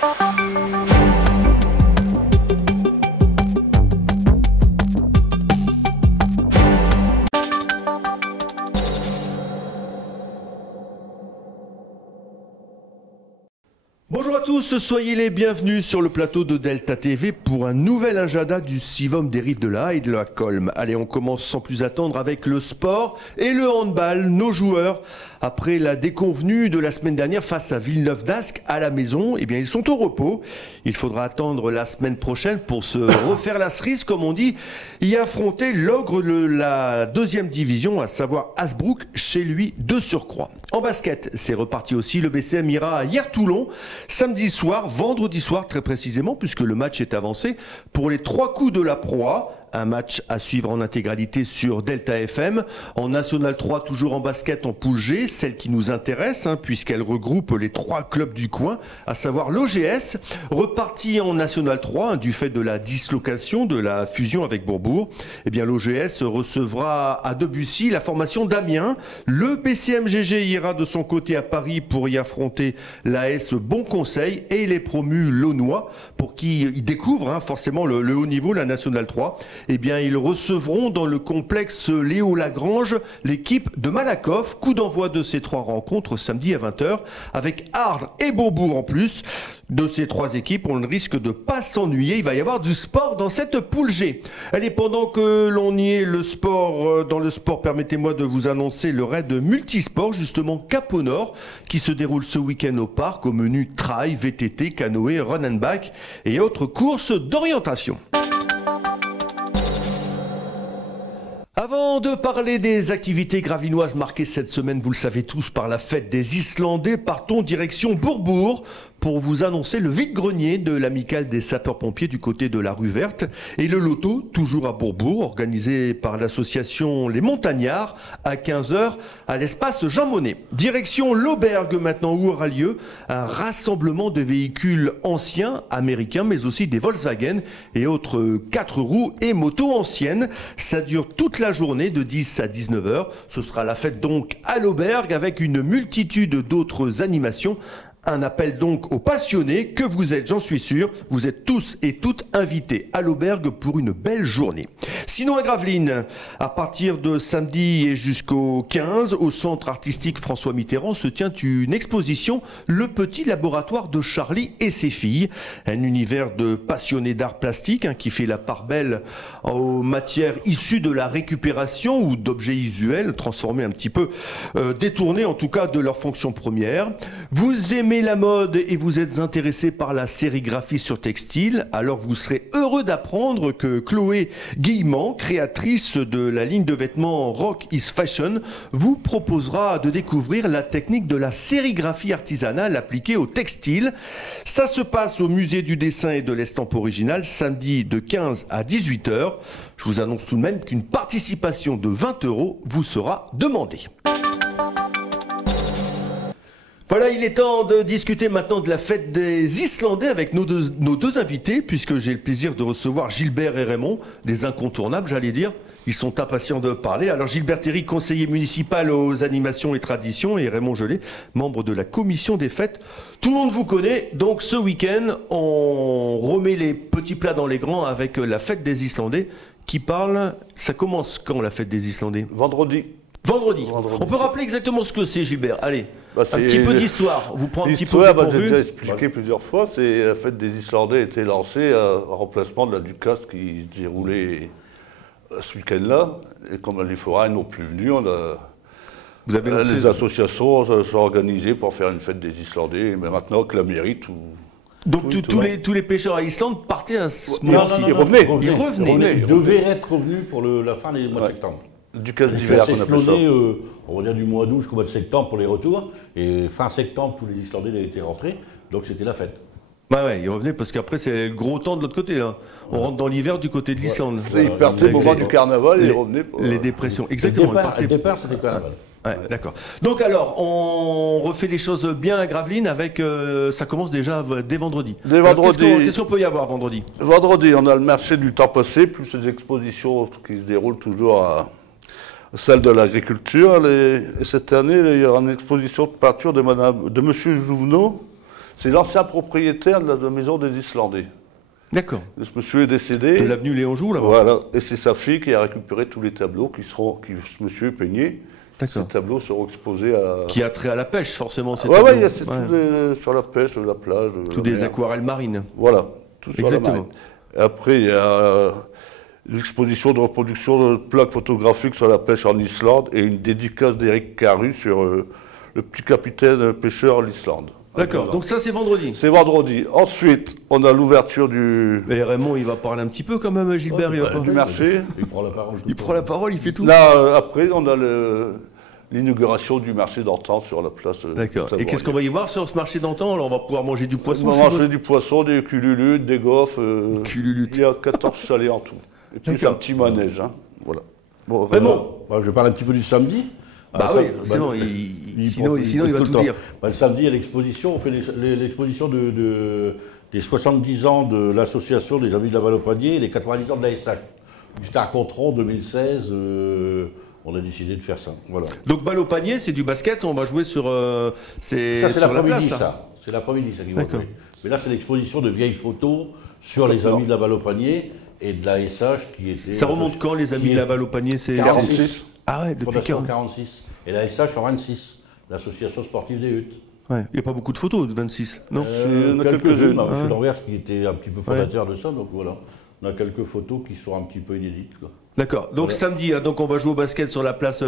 Bonjour à tous, soyez les bienvenus sur le plateau de Delta TV pour un nouvel agenda du Sivom des rives de la et de la Colme. Allez, on commence sans plus attendre avec le sport et le handball. Nos joueurs, après la déconvenue de la semaine dernière face à Villeneuve-d'Ascq à la maison, eh bien ils sont au repos. Il faudra attendre la semaine prochaine pour se refaire la cerise, comme on dit, et affronter l'ogre de la deuxième division, à savoir Hasbrook, chez lui de surcroît. En basket, c'est reparti aussi. Le BCM ira hier Toulon. Samedi soir, vendredi soir très précisément, puisque le match est avancé pour les 3 coups de la proie. Un match à suivre en intégralité sur Delta FM. En National 3, toujours en basket en poule G, celle qui nous intéresse, puisqu'elle regroupe les 3 clubs du coin, à savoir l'OGS, reparti en National 3, du fait de la dislocation, de la fusion avec Bourbourg. Eh bien, l'OGS recevra à Debussy la formation d'Amiens. Le BCMGG ira de son côté à Paris pour y affronter l'AS Bon Conseil et les promus launois, pour qui ils découvrent forcément le haut niveau, la National 3. Eh bien, ils recevront dans le complexe Léo Lagrange l'équipe de Malakoff. Coup d'envoi de ces 3 rencontres samedi à 20h avec Ardres et Bourbourg en plus. De ces 3 équipes, on ne risque de pas s'ennuyer. Il va y avoir du sport dans cette poule G. Allez, pendant que l'on y est dans le sport, permettez-moi de vous annoncer le raid multisport, justement Cap au Nord, qui se déroule ce week-end au parc, au menu trail, VTT, canoë, run and bike et autres courses d'orientation. Avant de parler des activités gravelinoises marquées cette semaine, vous le savez tous, par la fête des Islandais, partons direction Bourbourg pour vous annoncer le vide-grenier de l'amicale des sapeurs-pompiers du côté de la rue Verte et le loto, toujours à Bourbourg, organisé par l'association Les Montagnards à 15h à l'espace Jean Monnet. Direction l'Aubergue maintenant où aura lieu un rassemblement de véhicules anciens américains mais aussi des Volkswagen et autres 4 roues et motos anciennes. Ça dure toute la journée de 10 à 19h. Ce sera la fête donc à l'Aubergue avec une multitude d'autres animations. Un appel donc aux passionnés que vous êtes, j'en suis sûr, vous êtes tous et toutes invités à l'Aubergue pour une belle journée. Sinon à Gravelines, à partir de samedi et jusqu'au 15, au centre artistique François Mitterrand se tient une exposition, le petit laboratoire de Charlie et ses filles. Un univers de passionnés d'art plastique qui fait la part belle aux matières issues de la récupération ou d'objets usuels transformés un petit peu, détournés en tout cas de leur fonction première. Vous aimez la mode et vous êtes intéressé par la sérigraphie sur textile, alors vous serez heureux d'apprendre que Chloé Guillemant, créatrice de la ligne de vêtements Rock is Fashion, vous proposera de découvrir la technique de la sérigraphie artisanale appliquée au textile. Ça se passe au musée du dessin et de l'estampe originale, samedi de 15 à 18h. Je vous annonce tout de même qu'une participation de 20 € vous sera demandée. Voilà, il est temps de discuter maintenant de la fête des Islandais avec nos deux invités, puisque j'ai le plaisir de recevoir Gilbert et Raymond, des incontournables, j'allais dire. Ils sont impatients de parler. Alors Gilbert Thierry, conseiller municipal aux animations et traditions, et Raymond Gelé, membre de la commission des fêtes. Tout le monde vous connaît, donc ce week-end, on remet les petits plats dans les grands avec la fête des Islandais qui parle. Ça commence quand la fête des Islandais ? Vendredi. Vendredi. On peut rappeler exactement ce que c'est, Gilbert. Allez, un petit peu d'histoire. Vous prend un petit peu dépourvu. J'ai déjà expliqué plusieurs fois. C'est la fête des Islandais a été lancée en remplacement de la Ducasse qui se déroulait ce week-end-là. Et comme les forains n'ont plus venu, Vous avez les associations sont organisées pour faire une fête des Islandais. Mais maintenant que la mairie, donc tous les pêcheurs à Islande partaient à ce moment-ci. Ils revenaient. Ils devaient être revenus pour la fin des mois de septembre. Du casse d'hiver, on appelle ça. On va dire du mois d'août jusqu'au mois de septembre pour les retours. Et fin septembre, tous les Islandais étaient rentrés. Donc c'était la fête. Ouais, ils revenaient parce qu'après c'est le gros temps de l'autre côté. Là. On rentre dans l'hiver du côté de l'Islande. Ils partaient au moment du carnaval et ils revenaient. Les dépressions, exactement. Le départ, c'était le carnaval. Ouais, d'accord. Donc alors, on refait les choses bien à Gravelines avec, ça commence déjà dès vendredi. Dès vendredi. Qu'est-ce qu'on peut y avoir vendredi ? Vendredi, on a le marché du temps passé, plus les expositions qui se déroulent toujours à celle de l'agriculture. Et cette année, il y aura une exposition de peinture de monsieur Jouvenot. C'est l'ancien propriétaire de la maison des Islandais. D'accord. Ce monsieur est décédé. De l'avenue Léon Joux, là-bas. Voilà. Et c'est sa fille qui a récupéré tous les tableaux ce monsieur peignait. Ces tableaux seront exposés à... Qui a trait à la pêche, forcément, ces ouais, tableaux. il y a sur la pêche, la plage. Tous des aquarelles marines. Voilà, tout sur Exactement. la marine. Et après, il y a l'exposition de reproduction de plaques photographiques sur la pêche en Islande et une dédicace d'Éric Caru sur le petit capitaine pêcheur l'Islande. D'accord, donc ça c'est vendredi. C'est vendredi. Ensuite, on a l'ouverture du... Et Raymond, il va parler un petit peu quand même, Gilbert, il va pas... du marché. Il prend la parole. Il prend la parole, il fait tout. Là, après, on a l'inauguration du marché d'antan sur la place. D'accord. Et qu'est-ce qu'on va y voir sur ce marché d'antan? Alors, on va pouvoir manger du poisson. On va manger du poisson, des cululutes, des gaufres. Cululutes. Il y a 14 chalets en tout. Et puis un petit manège. Hein. Voilà. Bon, Raymond, je vais parler un petit peu du samedi. Bah oui, sinon il va tout dire. Le samedi, il y a l'exposition. On fait l'exposition des 70 ans de l'association des Amis de la Balle au Panier et les 90 ans de la SH. C'était à Contron 2016. On a décidé de faire ça. Voilà. Donc balle au panier, c'est du basket. On va jouer sur c'est sur la place. Ça. C'est l'après-midi, ça qui va jouer. Mais là, c'est l'exposition de vieilles photos sur les Amis de la Balle au Panier et de la SH qui était. Ça remonte quand les Amis de la Balle au Panier? C'est 46. Ah ouais, depuis Fondation 40. 46. Et la SH en 26, l'association sportive des Huttes. Ouais. Il n'y a pas beaucoup de photos de 26, non? Quelques-unes. M. Lanvers qui était un petit peu fondateur de ça, donc voilà. On a quelques photos qui sont un petit peu inédites, quoi. D'accord. Donc samedi, donc on va jouer au basket sur la place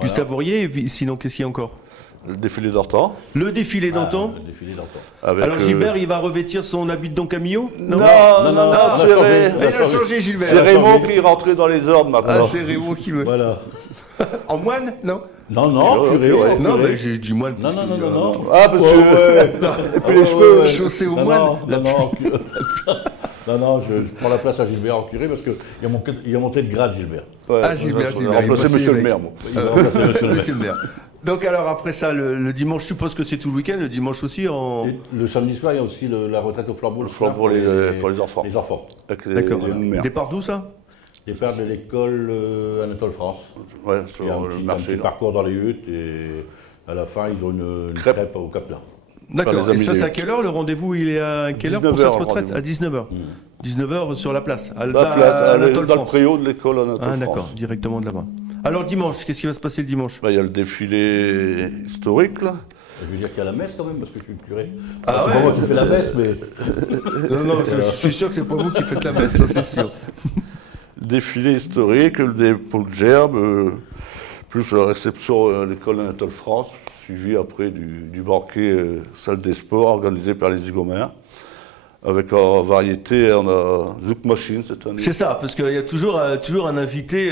Gustave Aurier. Et puis, sinon, qu'est-ce qu'il y a encore? Le défilé d'antan. Le défilé d'antan. Le défilé d'antan. Alors Gilbert, il va revêtir son habit de Don Camillo? Non, il a changé, Gilbert. C'est Raymond qui est rentré dans les ordres maintenant. Ah, c'est Raymond qui veut. Voilà. En moine? Non. Non, curé. Non, mais j'ai dit moine. Non. Ah, parce que... Et puis les cheveux chaussés au moine. Non, je prends la place à Gilbert en curé parce qu'il a monté de grade, Gilbert. Ouais, Ah, Gilbert. Il va remplacer monsieur le maire, moi. Il va remplacer Monsieur le maire. Donc alors après ça, le dimanche, je suppose que c'est tout le week-end, le dimanche aussi en... Le samedi soir, il y a aussi la retraite au flambeau. Le flambeau pour les enfants. Les enfants. D'accord. Départ d'où ça? Départ de l'école Anatole France. Ouais, Il y a un petit parcours dans les huttes et à la fin, ils ont une crêpe au Capelin. D'accord. Et ça, c'est à quelle heure? Le rendez-vous, il est à quelle heure pour cette retraite? À 19h. 19h sur la place. Dans le préau de l'école Anatole France. Ah d'accord, directement de là-bas. Alors dimanche, qu'est-ce qui va se passer le dimanche? Il y a le défilé historique, là. Je veux dire qu'il y a la messe quand même, parce que je suis le curé. Ah c'est pas moi qui fais la messe, mais... Non, je suis sûr que c'est pas vous qui faites la messe, ça c'est sûr. Défilé historique, le dépôt de gerbe, plus la réception à l'école Anatole France, suivi après du banquet salle des sports organisé par les Zygomères. Avec en variété, on a Zouk Machine cette année. C'est ça, parce qu'il y a toujours un invité,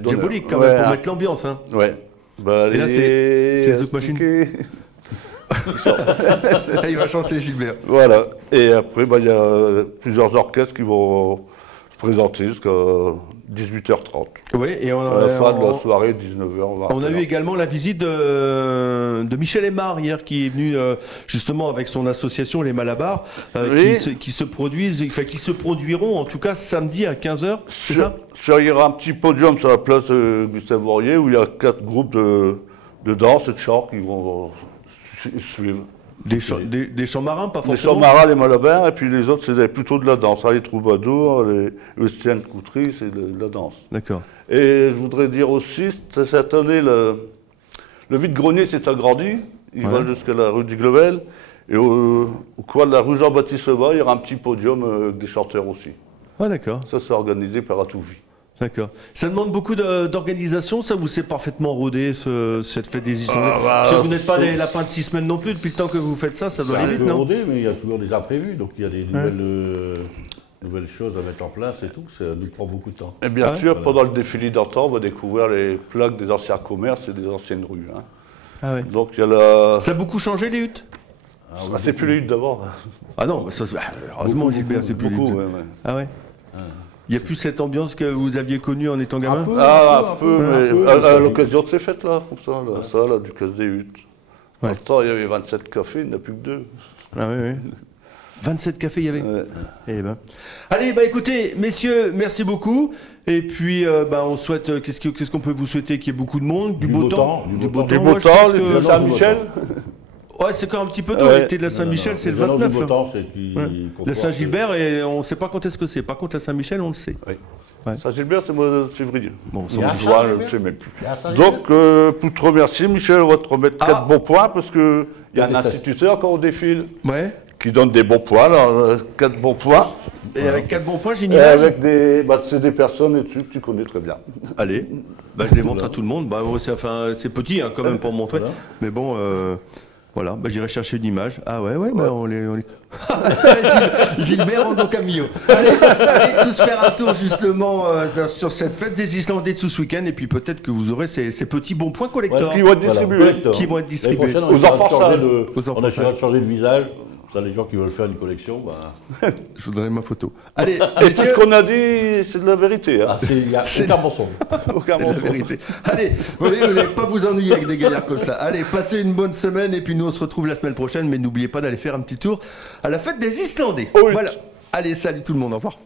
diabolique quand même, pour mettre l'ambiance. Hein. Ouais. Bah, et là, c'est Zouk Machine. Il va chanter Gilbert. Voilà. Et après, il y a plusieurs orchestres qui vont se présenter jusqu'à 18h30. Oui, et à la fin de la soirée, 19h. On a eu également la visite de Michel Aymar hier, qui est venu justement avec son association Les Malabars, qui se produiront en tout cas samedi à 15h, c'est ça? Il y aura un petit podium sur la place Gustave Aurier où il y a 4 groupes de danse et de chant qui vont suivre. Des chants marins, pas forcément. Les chants marins, les malabars, et puis les autres, c'est plutôt de la danse. Les troubadours, les Estienne Coutry, c'est de la danse. D'accord. Et je voudrais dire aussi, cette année, le vide-grenier s'est agrandi. Il va jusqu'à la rue du Glevel. Et au coin de la rue Jean-Baptiste Lebas, il y aura un petit podium avec des chanteurs aussi. Ah, d'accord. Ça, c'est organisé par Atouvi. D'accord. Ça demande beaucoup d'organisation, ça, ou c'est parfaitement rodé, cette fête des Islandais? Parce que vous n'êtes pas des lapins de 6 semaines non plus, depuis le temps que vous faites ça doit aller vite, non? C'est rodé, mais il y a toujours des imprévus, donc il y a des nouvelles choses à mettre en place et tout, ça nous prend beaucoup de temps. Et bien sûr, pendant le défilé d'antan, on va découvrir les plaques des anciens commerces et des anciennes rues. Hein. Ah ouais. Donc il y a Ça a beaucoup changé, les huttes? C'est plus les huttes d'abord. Ah non, heureusement, Gilbert, c'est plus les huttes. Ah ouais. Il n'y a plus cette ambiance que vous aviez connue en étant gamin? Un peu, mais à l'occasion de ces fêtes-là, comme ça, là, du casse des huttes. En même temps, il y avait 27 cafés, il n'y en a plus que 2. Ah oui. 27 cafés, il y avait. Eh ben. Allez, écoutez, messieurs, merci beaucoup. Et puis, on souhaite, qu'est-ce qu'on peut vous souhaiter? Qu'il y ait beaucoup de monde, du beau temps. Du beau temps, les Saint-Michel. Ouais, c'est quand même un petit peu tôt. Ouais. L'été de la Saint-Michel, c'est le Les annonces 29. du beau là. temps, c'est qui Ouais. confortent- La Saint-Gilbert, et on ne sait pas quand est-ce que c'est. Par contre, la Saint-Michel, on le sait. Oui. Ouais. Saint-Gilbert, c'est le mois de février. Bon, Il y a ça, un Je Saint-Gilbert vois, je ne sais même plus. Il y a un Saint-Gilbert Donc, pour te remercier, Michel, on va te remettre 4 bons points parce qu'il y a un instituteur quand on défile ouais. qui donne des bons points, alors 4 bons points. Et avec 4 bons points, j'ai une Et image. avec des, bah, c'est des personnes et dessus que tu connais très bien. Allez, bah, je les montre à tout le monde. Bah, ouais, c'est petit hein, quand même pour montrer. Voilà. Mais bon, voilà, bah, j'irai chercher une image. Ah ouais, bah, on les... Gilbert Rondo Camillo. Allez, tous faire un tour justement sur cette fête des Islandais de ce week-end. Et puis peut-être que vous aurez ces petits bons points collector. Qui vont être distribués. collector. Qui vont être distribués. L'année prochaine, Aux enfants sages. Aux enfants On essaiera sages. de changer de visage. Ça, les gens qui veulent faire une collection, bah, Je vous donnerai ma photo. Allez, Et tout messieurs, ce qu'on a dit, c'est de la vérité. Hein. il n'y a aucun mensonge. Aucun c'est la mensonge. vérité. Allez, vous n'allez pas vous ennuyer avec des gaillards comme ça. Allez, passez une bonne semaine et puis nous on se retrouve la semaine prochaine. Mais n'oubliez pas d'aller faire un petit tour à la fête des Islandais. Oh oui. Voilà. Allez, salut tout le monde, au revoir.